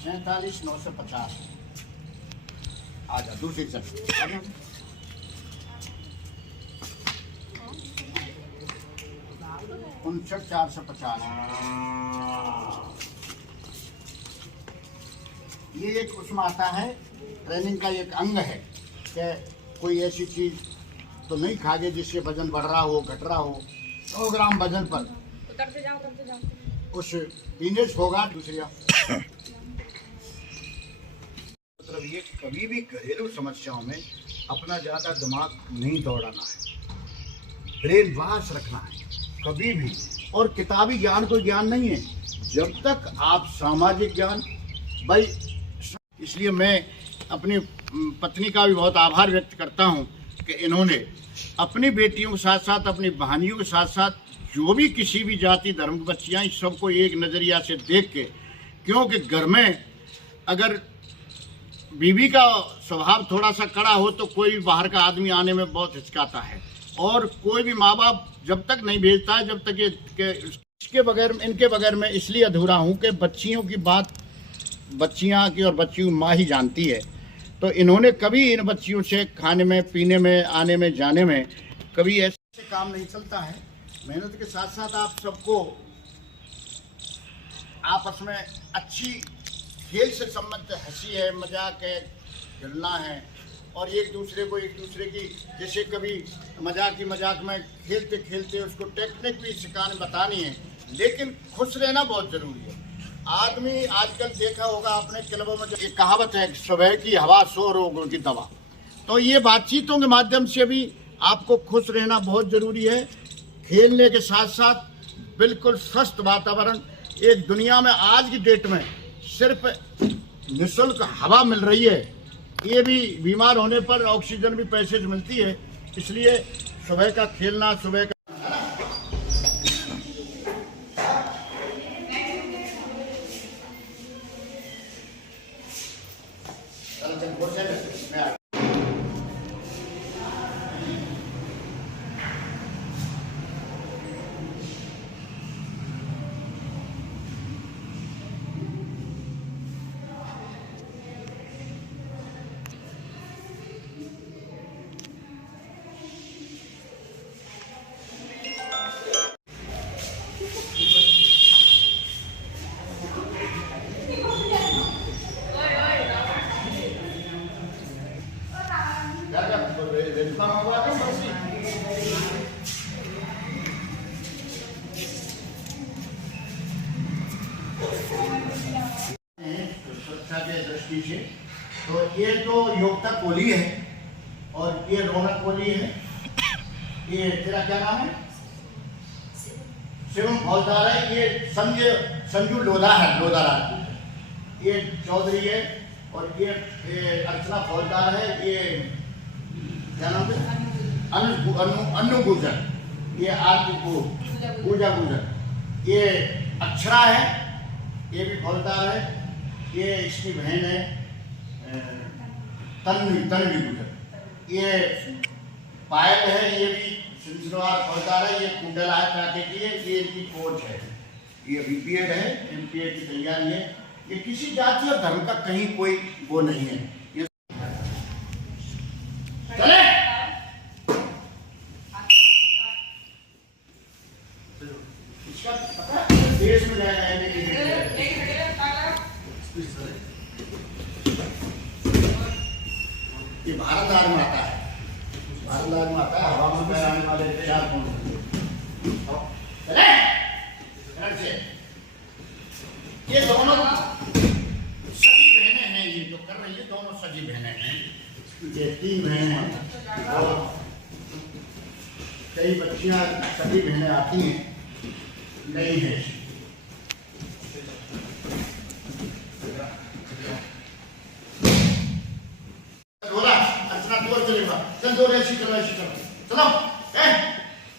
47,950। आ जा दूसरी चल। 59,450। ये एक उसमें आता है, ट्रेनिंग का एक अंग है कि कोई ऐसी चीज तो नहीं खागे जिससे वजन बढ़ रहा हो, घट रहा हो। 100 ग्राम वजन पर उतरते जाओ। उस पीने से होगा। दूसरी मतलब ये कभी भी घरेलू समस्याओं में अपना ज़्यादा दिमाग नहीं दौड़ाना है, ब्रेन वॉश रखना है कभी भी। और किताबी ज्ञान कोई ज्ञान नहीं है जब तक आप सामाजिक ज्ञान भाई। इसलिए मैं अपनी पत्नी का भी बहुत आभार व्यक्त करता हूं कि इन्होंने अपनी बेटियों के साथ साथ अपनी बहनियों के साथ साथ जो भी किसी भी जाति धर्म की बच्चियाँ, सबको एक नज़रिया से देख के, क्योंकि घर में अगर बीवी का स्वभाव थोड़ा सा कड़ा हो तो कोई भी बाहर का आदमी आने में बहुत हिचकाता है। और कोई भी माँ बाप जब तक नहीं भेजता है, जब तक इसके बगैर, इनके बगैर मैं इसलिए अधूरा हूँ कि बच्चियों की बात बच्चियाँ की और बच्चियों की माँ ही जानती है। तो इन्होंने कभी इन बच्चियों से खाने में, पीने में, आने में, जाने में कभी ऐसे काम नहीं चलता है। मेहनत के साथ साथ आप सबको आपस में अच्छी खेल से संबंधित हंसी है, मजाक है, खेलना है और एक दूसरे की जैसे कभी मजाक में खेलते खेलते उसको टेक्निक भी सिखाने बतानी है। लेकिन खुश रहना बहुत ज़रूरी है। आदमी आजकल देखा होगा आपने क्लबों में, एक कहावत है, सुबह की हवा 100 रोगों की दवा। तो ये बातचीतों के माध्यम से भी आपको खुश रहना बहुत ज़रूरी है। खेलने के साथ साथ बिल्कुल स्वस्थ वातावरण। एक दुनिया में आज की डेट में सिर्फ निःशुल्क हवा मिल रही है, ये भी बीमार होने पर ऑक्सीजन भी पैसे से मिलती है। इसलिए सुबह का खेलना, सुबह का सुरक्षा के दृष्टि से तो ये तो योगिता कोहली है और ये रौनक कोहली है। ये तेरा क्या नाम है? शिवम फौजदार है। ये संजू लोधा है, लोधा राजपूत। ये चौधरी है और ये अर्चना फौजदार है। ये क्या नाम है? अन्नू गुजर। ये आरती पूजा गुजर। ये अक्षरा है, ये भी फौजदार है। ये इसकी बहन है तन्वी गुजर। ये पायल है, ये भी सिलसिलेवार फौजदार है। ये कुंडला है कराटे की है। ये इनकी कोच है। ये बीपीएड है, एमपीएड की तैयारी है। ये किसी जाति और धर्म का कहीं कोई वो नहीं है। ये चले इसका पता देश में जाएगा ये भारत आर्मी में आता है। भारत आर्मी में आता है। हवा में फैलाने वाले 4 चले। ये दोनों सगी बहनें हैं। ये जो कर रही है दोनों सगी बहनें हैं। ये 3 बहनें हैं और कई बच्चियां सगी बहनें आती हैं, नहीं है। चल दो ऐसी चलो, ऐसी चलो, चलो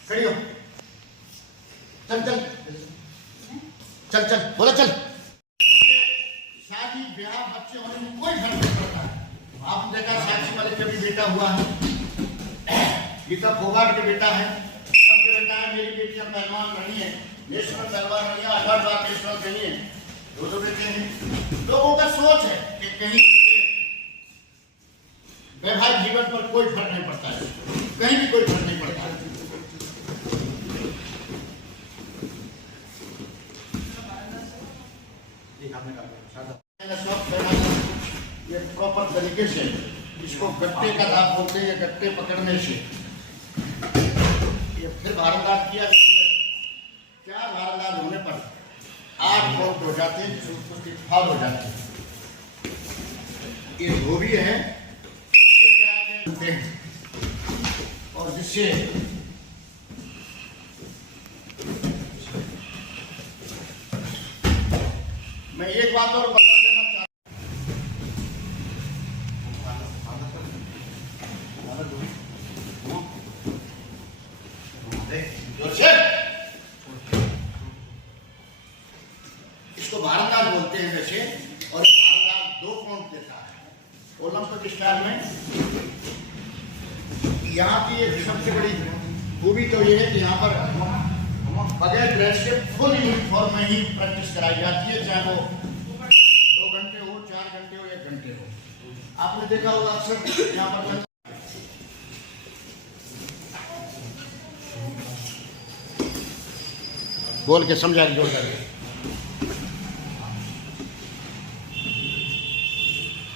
खड़ी हो। चल चल चल चल बोला चल। शादी ब्याह बच्चे होने में कोई फर्क नहीं पड़ता है। आपने देखा साक्षी वाले का भी बेटा हुआ है, गीता फोगाट के बेटा है, सबके बेटा है। मेरी बेटियां पहलवान रही है, नेशनल तलवार नहीं है, 8 बार नेशनल नहीं है, 2 बेचे हैं। लोगों का सोच है कि कहीं वैवाहिक जीवन पर कोई फर्क नहीं पड़ता है, कहीं भी कोई फर्क नहीं पड़ता है। ये प्रॉपर तरीके से इसको गट्टे का दाग बोलते हैं, गट्टे पकड़ने से ये फिर भारंदाज किया। 4 भारंदाज होने पर 8 काउंट हो जाते हैं, जिसमें उसकी फाल हो जाती है। ये धोबी है, इससे क्या कहते हैं, और जिससे मैं एक बात और बता देना चाहता इसको भारंदाज बोलते हैं वैसे, और ये भारंदाज 2 काउंट देता है ओलंपिक स्टाइल में। यहाँ की एक सबसे बड़ी खूबी तो ये है कि यहाँ पर बगैर ड्रेस के फुल यूनिफॉर्म में ही प्रैक्टिस कराई जाती है, चाहे वो 2 घंटे हो, 4 घंटे हो, 1 घंटे हो। आपने देखा होगा अक्सर यहाँ पर बोल के समझा जोड़ करके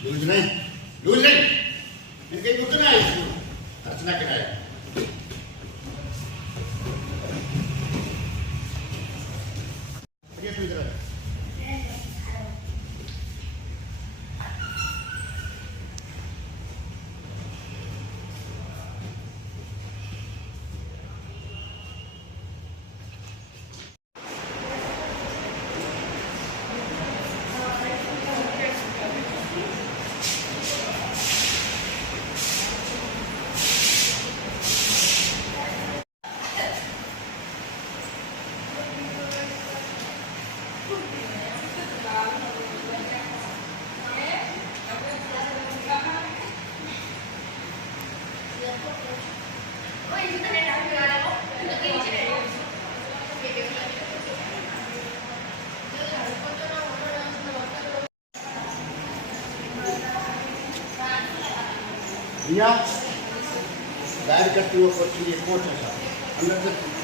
लूज नहीं इनके उतना है रचना कराए। रिया गाइड करती हुई कोच है साहब अंदर से